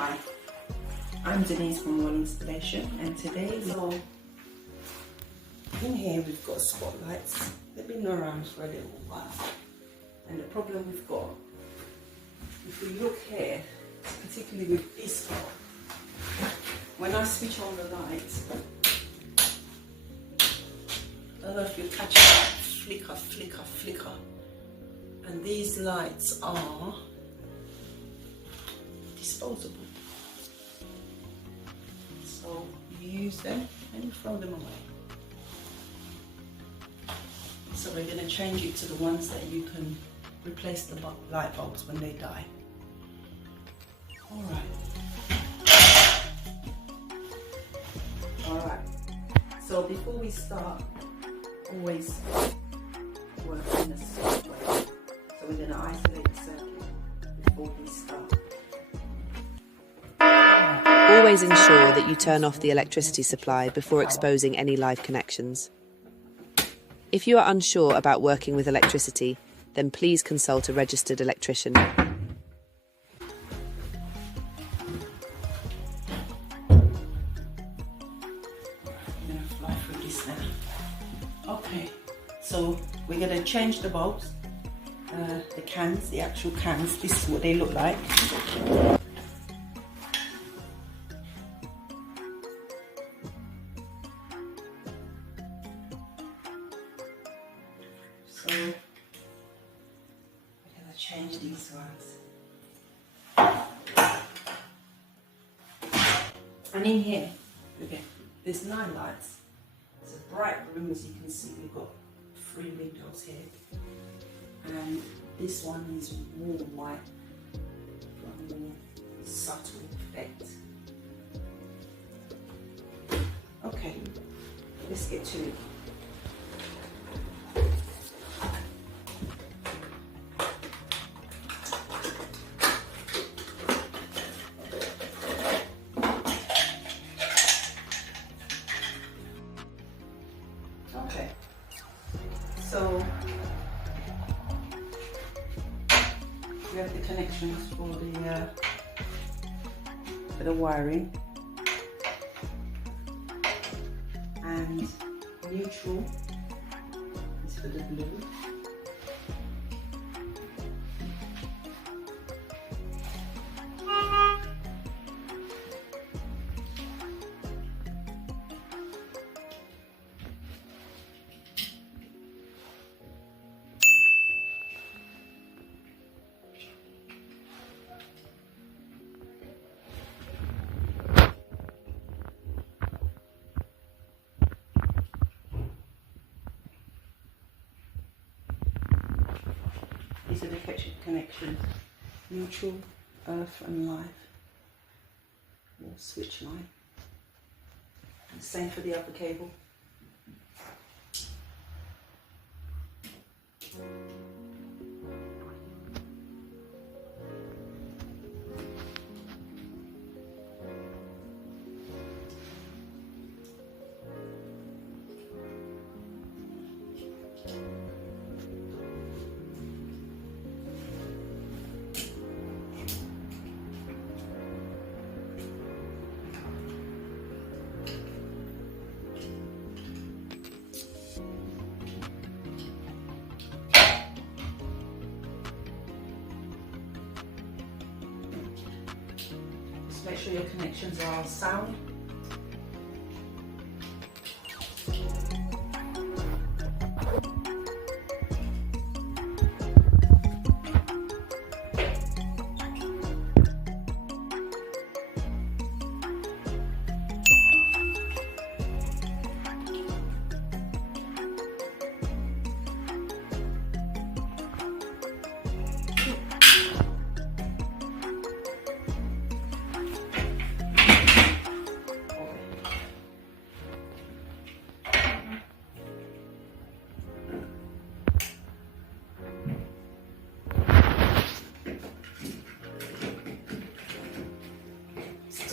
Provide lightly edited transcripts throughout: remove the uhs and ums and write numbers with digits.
Hi, I'm Denise from Wall Installation, and today in here we've got spotlights. They've been around for a little while, and the problem we've got, if we look here, particularly with this one, when I switch on the lights, I don't know if you catch that flicker, flicker, flicker, and these lights are disposable. So you use them and you throw them away. So we're going to change it to the ones that you can replace the light bulbs when they die. Alright, so before we start, always work in a safe way. So we're going to isolate the circuit before we start. Always ensure that you turn off the electricity supply before exposing any live connections. If you are unsure about working with electricity, then please consult a registered electrician. Okay, so we're going to change the bulbs, the cans, the actual cans. This is what they look like. So we're going to change these ones. And in here, okay, there's 9 lights. It's a bright room, as you can see. We've got 3 windows here, and this one is warm white for a more subtle effect. Okay, let's get to it. Okay, so we have the connections for the wiring, and neutral is for the blue. These are the connections: neutral, earth and live, or switch line. And same for the other cable. Make sure your connections are sound.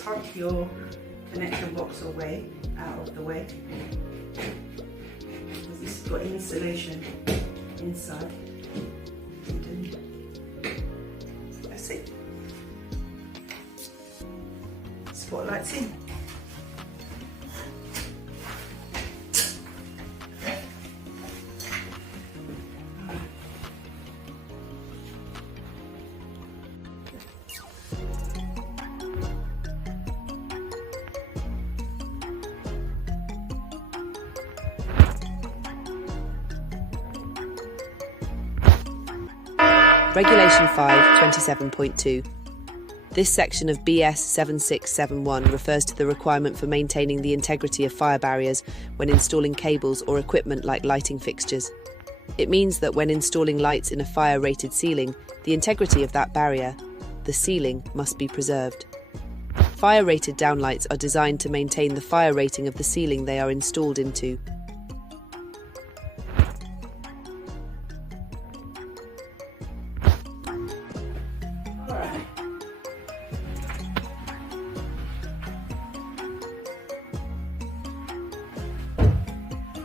Tuck your connection box away, out of the way, because this has got insulation inside. And that's it. spotlights in. Regulation 5, 27.2. This section of BS 7671 refers to the requirement for maintaining the integrity of fire barriers when installing cables or equipment like lighting fixtures. It means that when installing lights in a fire-rated ceiling, the integrity of that barrier, the ceiling, must be preserved. Fire-rated downlights are designed to maintain the fire rating of the ceiling they are installed into.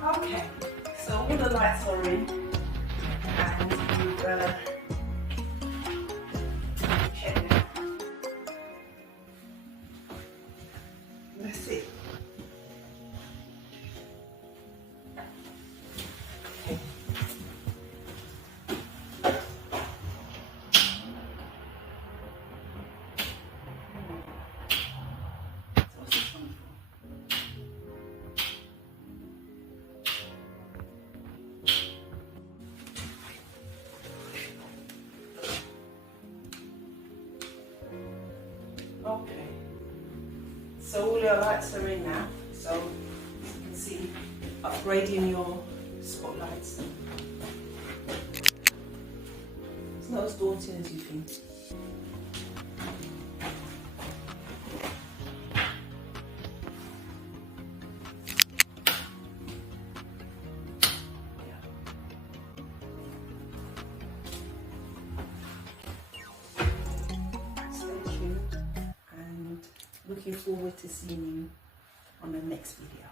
Okay, so all the lights are in, and you've check them. That's it. Okay. What's this one for? Okay, so all your lights are in now, so you can see upgrading your spotlights. It's not as daunting as you think. Stay tuned and looking forward to seeing you on the next video.